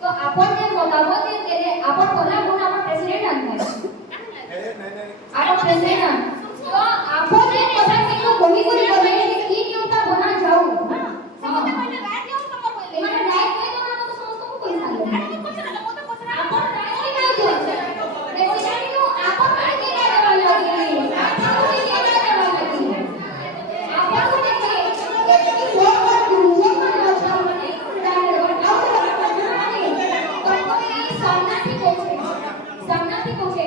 तो आपण जे बोलावं ते केले आपण बोला म्हणून आपण प्रेसिडेंट आणलाय आपण प्रेसिडेंट तो आपण जे কথা কিন্তু বহি করে বলে কি নিয়মটা বনা যাও সমস্ত কইলে রাইট নিয়ম নম্বর কইলে মানে রাইট কই না তো সমস্ত কই থাকে আরে আমি করছ না মত করছ না আপন রাইট কই না দিও প্রেসিডেন্ট নো আপন রাইট কই না দেওয়া লাগে আপন কই না দেওয়া লাগে আপন কই না কি ফোন কর দুনিয়া মানে বসা মানে সামনাতি কোছে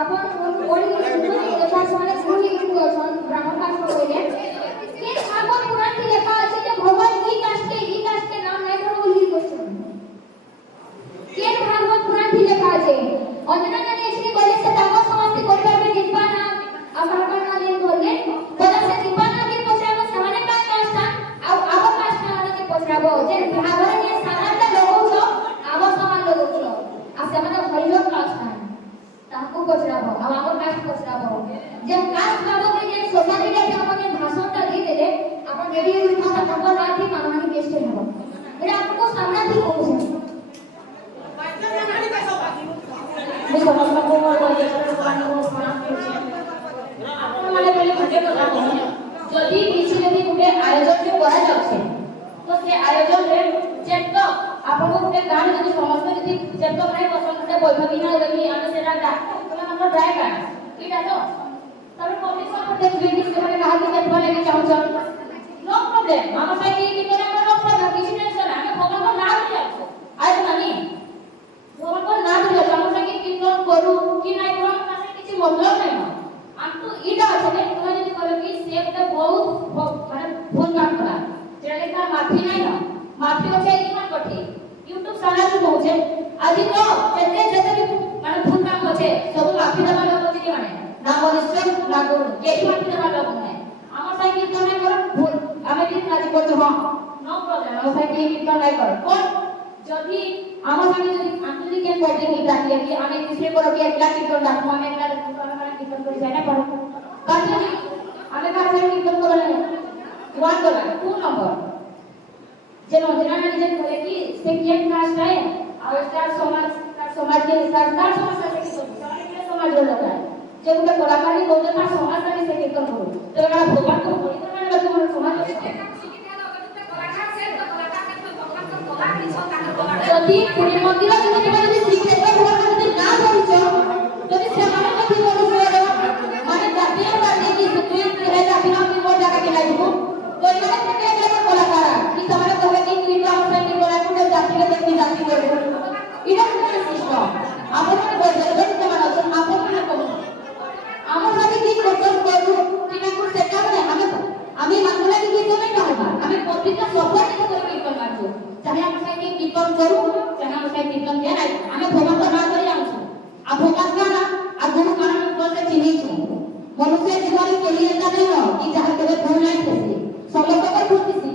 আপন ওই এটা সমানে শুনি কিন্তু ব্রাহ্মণ কাষ্ট কইলে কি ভাগবত পুরাণ কি লেখা আছে যে ভগবান কি কাষ্টে নাম নাই করে উল্লেখ করছে কি ভাগবত পুরাণ কি লেখা আছে অঞ্জনা নানি এসে কইলে সে তাম সমাপ্তি করবে আমি দিবা না আমার কারণে দিন বললে বলে সে দিবা না কি পছরাবো সমানে কাজ কাষ্ট আর আবার কাষ্ট নাকি পছরাবো যে ভাগবত নিয়ে সারাটা লোক আবার সমান লোক আর সেমানে হইলো কাষ্ট তাহাকু পছরাবো আর আমার কাষ্ট পছরাবো যে কাষ্ট বাবদে যে সোসাইটিতে আমাকে ভাষণটা দিয়ে দিলে আপন রেডিও কথা খবর রাখি মানহানি বেস্ট হব এটা आपको सामना भी हो सकता है समझ में को बोल ଆପଣ ମାନେ କହିଲେ ଗୋଟେ କଥା କହିଲେ ଯଦି କିଛି ଯଦି ଗୋଟେ ଆୟୋଜନ କରା ଯାଉଛି ତ ସେ ଆୟୋଜନରେ ଯେତ ଆପଣଙ୍କୁ ଗୋଟେ ଗାଁ ଯଦି ସମସ୍ତ ଯଦି ଯେତ ଭାଇ ପସନ୍ଦ ବୈଠକ ନା ରହି ଆମେ ସେଟା ଡାକ୍ତର ଆମର ଡ୍ରାଏ ଗାଁ ଏଇଟା ତ तब कमिशन को देखबे कि ସେମାନେ କାହାକୁ ଦେଖବା ଲାଗି ଚାହୁଁଛନ୍ नो प्रॉब्लम ଆମ ପାଇଁ କି करे ଆମର नो प्रॉब्लम କିଛି टेंशन ଆମେ ଭଗବାନଙ୍କ ନାଁ ଧରି ଯାଉଛୁ ଆଇ ନାନି ଭଗବାନଙ୍କ ନାଁ ଧରି ଯାଉଛୁ ଆମ ପାଇଁ କୀର୍ତ୍ତନ କରୁ କି ନାଇଁ କରୁ ଆମ ପାଇଁ କିଛି मतलब ନାହିଁ ଆମକୁ ଇଟା ଅଛି ଯେ ତୁମେ ଯଦି କହିବ କି ସେ ଗୋଟେ ବହୁତ ମାନେ ଭୁଲ କାମ କଲା ଯେଟା ଲେଖା ମାଫି ନାହିଁ ନା ମାଫି ଅଛି ଇମାନ କଠି YouTube ସାରାକୁ କହୁଛେ ଆଜି ତ ଯେତେ ମାନେ ଭୁଲ କାମ ଅଛି ସବୁ ମାଫି ଦେବା ଲୋକ ଅଛି କି ମାନେ ना मनुष्य ना गुरु यही माफी देवा लोग है हमर साई कीर्तन नहीं कर भूल हमें भी राजी करछ हां नो प्रॉब्लम हमर साई कीर्तन नहीं कर कोन जदी हमर साई जदी आंतरी के कोडे की डाकिए कि हमें किसी को रखिए एकला कीर्तन डाकू हमें एकला हमारा कीर्तन कर जाए ना पर काजे हमें का साई कीर्तन करले वन डॉलर 2 नंबर जे नजरा ने जे करे कि से केन कास्ट है और स्टार समाज के सरकार समाज से की समाज लोग है जे ଗୋଟେ କଳାକାରୀ ବୋଲେ ତା ସମାଜ ପାଇଁ ସେ କୀର୍ତ୍ତନ କରୁ ତ ଏଟା ଭଗବାନ को ପରିମାଣ ବା ତୁମର ସମାଜ ଯଦି ପୁରୀ ମନ୍ଦିର ଯଦି ଶିଖେ ଭଗବାନ ଯଦି ନା କରୁଛ ଯଦି ସେମାନେ ଯଦି କରୁଛ ମାନେ ଜାତୀୟ ପାର୍ଟି କି ସୁପ୍ରିମ है ଜାତୀୟ ପାର୍ଟି ମୋ ଜାଗା କେ ଲାଗିବ ତ ଏମାନେ କେତେ କେତେ କଳାକାର କି ସେମାନେ କହିବେ କି କୀର୍ତ୍ତନ ଆମ ପାଇଁ କଳାକାର ଜାତିରେ ଦେଖି ଜାତି କରିବ ଏଟା ଗୋଟେ ସିଷ୍ଟମ ଆପଣ ବୋଲେ ସେମାନେ ଅଛନ୍ତି ଆପଣ ମାନେ କହୁ আমার সাথে কি কীর্তন করব কিনা কোন সেটা মানে আমি মানলে কি কীর্তন নাই করবা আমি প্রত্যেকটা সফল করে কীর্তন করব চাহে আমার সাথে কীর্তন করু চাহে আমার সাথে কীর্তন দেয় নাই আমি ভগবান না করে যাচ্ছি আর ভগবান কানা আর গুরু কানা বলতে চিনিছো মনুষ্য জীবনে কেলিয়ে তা নাই কি যাহা কেবে ভুল নাই থেছি সমস্তকর ভুল দিছি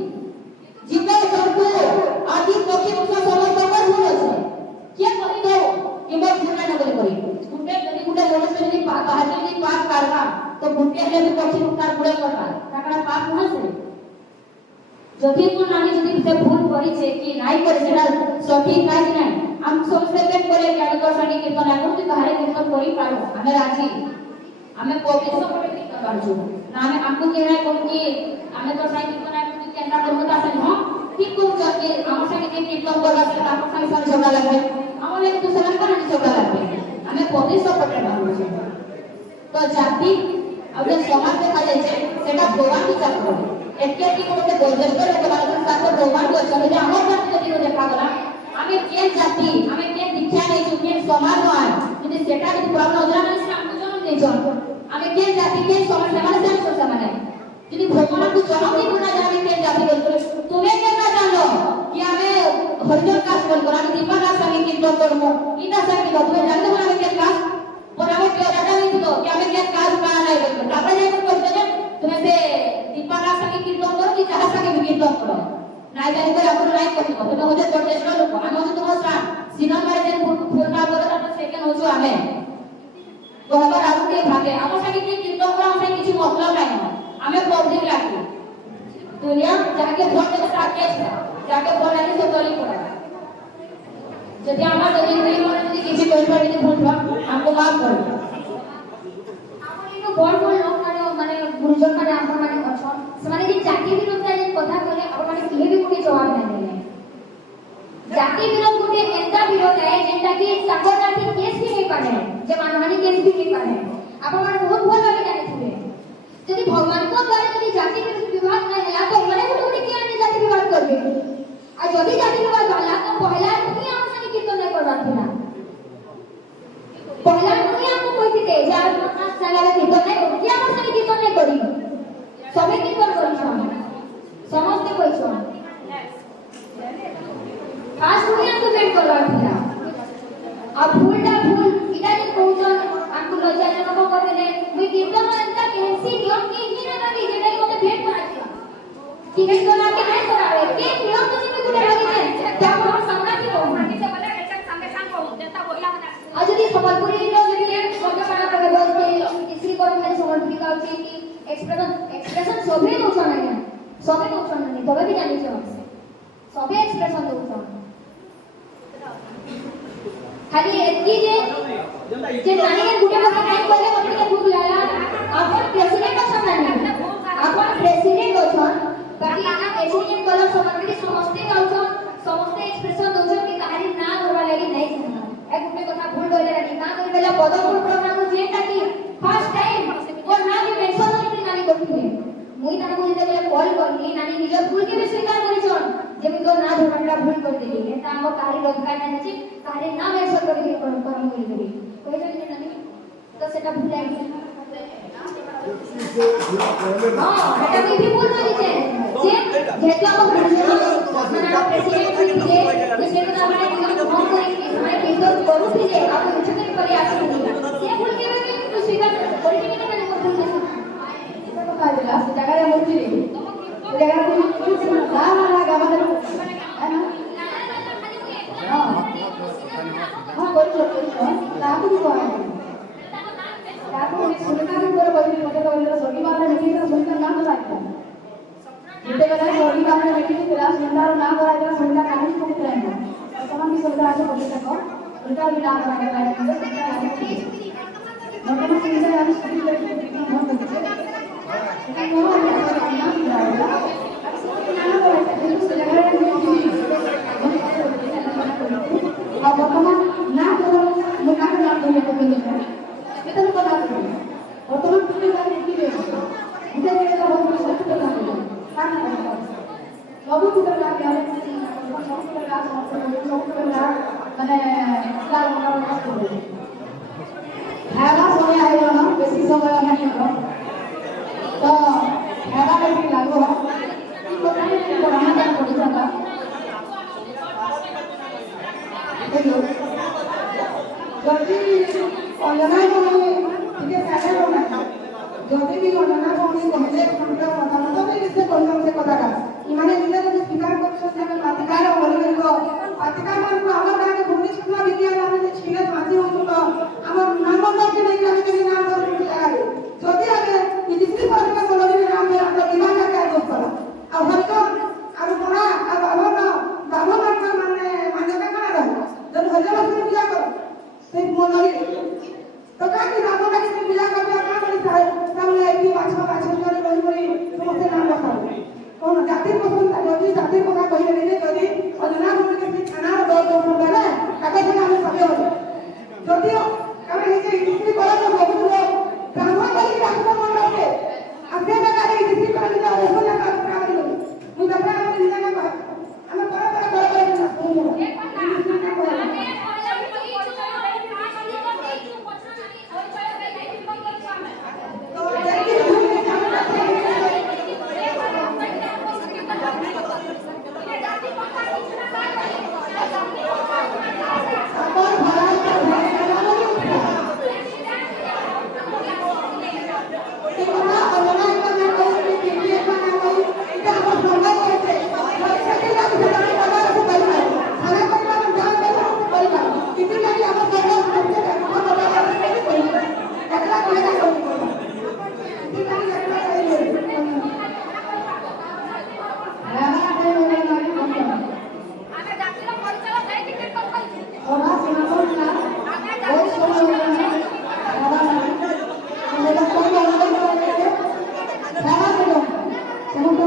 জীবন জন্তু আদি পক্ষী পশু সমস্তকর ভুল আছে কে করি দো কিবা ভুল নাই বলে করি गुटे जदी गुटे मनुष्य जदी बाहर जदी पाप करबा तो गुटे हेले भी पक्षी उतार पुरे करबा ताकड़ा पाप न से जदी को नानी जदी से भूल करी छे कि नाइ करे सेटा सठी नाइ कि नाही हम सबसे पेट करे ज्ञान कर सानी कीर्तन आकु कि बाहर कीर्तन करी पारो हमें राजी हमें पवित्र सपटे कीर्तन करजु ना हमें हमको केना कोन कि हमें तो साई कीर्तन आकु कि केना करबो ता से न ठीक को कि हम सानी के कीर्तन करबा से आपन सानी सर झगड़ा लागबे हम लेके तो सलाम करन झगड़ा लागबे हमें पवित्र सपटे मानू तो जाति अब जे समाज देखा जाय छे सेटा भगवान विचार करे एके की कोते बोजेष्ठ लोक मानन साथ भगवान को चले जे हमर जाति जदी देखा गला हमें के जाति हमें के दीक्षा नै छु के समाज मान यदि सेटा यदि पुराण नजरा नै से हमको जन्म नै छन हमें के जाति के समाज समाज से सोचा माने यदि भगवान को जन्म नै गुना जाने के जाति बोल तुम्हें के ना जानो कि हमें हरिजन कास्ट बोल करा दीपा का संगे कीर्तन करमो इना संगे तुम्हें जानते हो हमें के कास्ट और हमें क्यों जाता नहीं तो कि हमें क्या कास्ट पा नहीं बोल तापर जाय को कहते हैं तुम्हें से दीपा का संगे कीर्तन करो कि चाहा संगे कीर्तन करो नाइ जानि को अपन नाइ कहबो तो होजे प्रोटेस्ट लोक हम होजे तुम सिनेमा मारे जे फुल ना करो तो सेकंड होजो हमें तो हमार आगु के भागे हम संगे कीर्तन करो हम किछि मतलब नहीं हमें पब्लिक लागी दुनिया जाके वोट देके जाके बोलानी से गली पड़ा যদি আমার যদি দুই মনে যদি কিছু করি যদি ভুল হয় আমাকে মাফ করো আমার এই বড় বড় লোক মানে গুরুজন মানে আমার মানে অছন ସେମାନେ যে জাতি বিরোধ যে কথা কলে ଆପଣ মানে କିଏ ବି ଗୋଟେ ଜବାବ ନାଇଁ ଦେଲେ ଜାତି ବିରୋଧ ଗୋଟେ ଏନ୍ତା ବିରୋଧ है जेंटा कि ତାଙ୍କର ଜାତି କେସ୍ ବି ହେଇ ପାରେ ଯେ ମାନହାନି କେସ୍ ବି ହେଇ ପାରେ ଆପଣ ମାନେ ବହୁତ ଭଲ ଭାବେ ଜାଣିଥିବେ ଯଦି ଭଗବାନଙ୍କ ଦ୍ୱାରା ଯଦି ଜାତି ବିଭାଗ ନାଇଁ ହେଲା ତ ମାନେ ଗୋଟେ କିଏ ଆଣି ଜାତି ବିଭାଗ କରିବେ ଆଉ ଯଦି ଜାତି ବିଭାଗ ହେଲା ତ ପହିଲା ହିଁ ଆମ ସାଙ୍ଗେ କୀର୍ତ୍ତନ ନାଇଁ କରବାର ଥିଲା ପହିଲା ହିଁ ଆମକୁ କହିଥିଲେ ଯେ ଆମ ସାଙ୍ଗରେ କୀର୍ତ୍ତନ ନାଇଁ କରୁ କି ଆମ ସାଙ୍ଗେ କୀର୍ତ୍ତନ ନାଇଁ କরি সবে কীর্তন করিছন ସମସ୍ତେ কইছন खास हुई हमको वेट करवा दिया अब भूलटा भूल इटा जे कहउछन हमको लज्जाजनक कर देले मुई कीर्तन अंता केसी नियम की ही ना लगी जेटा कि मते भेट करा दिया कि भेट करा के नहीं करावे के नियम तो नहीं गुडे लगी है क्या हम सामना की हो माटी से बोले ऐसा संगे संग को देता बोला बना आज यदि संबलपुरी रो जदि संगे पाना करे बोलते तीसरी कोन में संबलपुरी का होची कि एक्सप्रेशन सभे होछन ना सभे होछन नहीं तबे भी जानि छ सभे एक्सप्रेशन होछन खाली एतकी जे नानी गुटे কথা নাই কইলে মতে খুব লাগা আপন প্রেসিডেন্ট অছন নানি আপন প্রেসিডেন্ট অছন বাকি প্রেসিডেন্ট কলম সমাজে সমস্তে গাউছন সমস্তে এক্সপ্রেশন দউছন कि কাহারি না করবা লাগি নাই জানা এক গুटे কথা ভুল কইলে রানি না কইবেলা পদপুর প্রোগ্রাম যেটা कि ফার্স্ট টাইম ও না भी মেনশন করতে নানি করতে মুই তাকে বুঝতে বলে কল করনি নানি নিজ ভুল কে भी স্বীকার করিছন যে আমি তো না ধরনটা ভুল করে দিলি এটা আমো কাহারি অধিকার নাই আছে কাহারি না মেনশন করে দিলি কোন কর্ম করি দিলি কইছন যে নানি তো সেটা ভুল আই গেল हां এটা আমি भी ভুল করিছে যে যেহেতু আমো মানে প্রেসিডেন্ট যে সেটা আমরা ফোন করি কি সময় কিন্তু করুছিলে আপনি উচ্চতে করে আসেন সে ভুল কেবে একটু স্বীকার করে দিবেন না নানি ভুল আছে কাজলা সে জায়গায় বলছি সে জায়গায় বলছি না না গাবালে हां बोलो ताकू भी कह ताकू सुनता भी बोलो बोली मते बोलो सोगी बात नहीं तो सुनता ना तो लागता जेते बेला सोगी बात नहीं तो तेरा सुनता ना करा तो सुनता कहानी को कहना तमाम भी सुनता आज बोलते तक उनका भी ना करा के बारे में मतलब सुनता है सुनती है बहुत अच्छे বর্তমান না করো মোকাবিলা না করলে তো কিন্তু এটা তো কথা বলি বর্তমান তুমি কাছে কি দেবে এটা এটা বহুত সত্য কথা বলি কারণ সবু তো লাগে আর সবু তো লাগে সবু তো লাগে মানে লাল মনে কাজ করবে খাওয়া সময় আইলো না বেশি সময় নাই তো খাওয়া বেশি লাগো কি কথা কি পড়ানো জানা পড়ি জানা যদি অঞ্জনা ভৌমী ଟିକେ ସାଙ୍ଗେ ରହୁନା ଯଦି ବି ଅଞ୍ଜନା ଭୌମୀ କହିଲେ ଖଣ୍ଡ ମତାମତ ବି ସେ କହିଲେ ସେ କଥାଟା ଏମାନେ ନିଜେ ଯଦି ସ୍ୱୀକାର କରୁଛନ୍ତି ଆମେ ପାତିକାର ବୋଲିପାରିବ ପାତିକାମାନଙ୍କୁ ଆମର ଗାଁରେ ଭୁବନେଶ୍ୱର ବିଦ୍ୟାଳୟ ଆମେ ଛିଲେ ମାଝି ହଉଛୁ ତ ଆମର ନାମଣ୍ଡକେ ନେଇକି ଆମେ କେମିତି ନାମ ଧରୁଛୁ ଜାଗାରେ ଯଦି ଆମେ ତିରିଶ ବର୍ଷ ବୋଲିକି ନାମ ଧରି ଆମର ବିବାହ କାର୍ୟ କରା ଆଉ ଭାବିଛ ଆଉ କଣା ଆଉ ଆମର ବ୍ରାହ୍ମଣମାନଙ୍କ ମାନେ ମାନ୍ୟତା କଣା ରହିବ ଯଦି ହଜାର ବର୍ଷ ପୂଜା କର ସେ ମନରେ ତ କାହିଁକି ବ୍ରାହ୍ମଣ କିଛି ପୂଜା କରିବେ ଆପଣ କରି ତାମାନେ ଏଠି ମାଛ କରି ରହି ସମସ୍ତେ ନାମ ରଖାଉ କଣ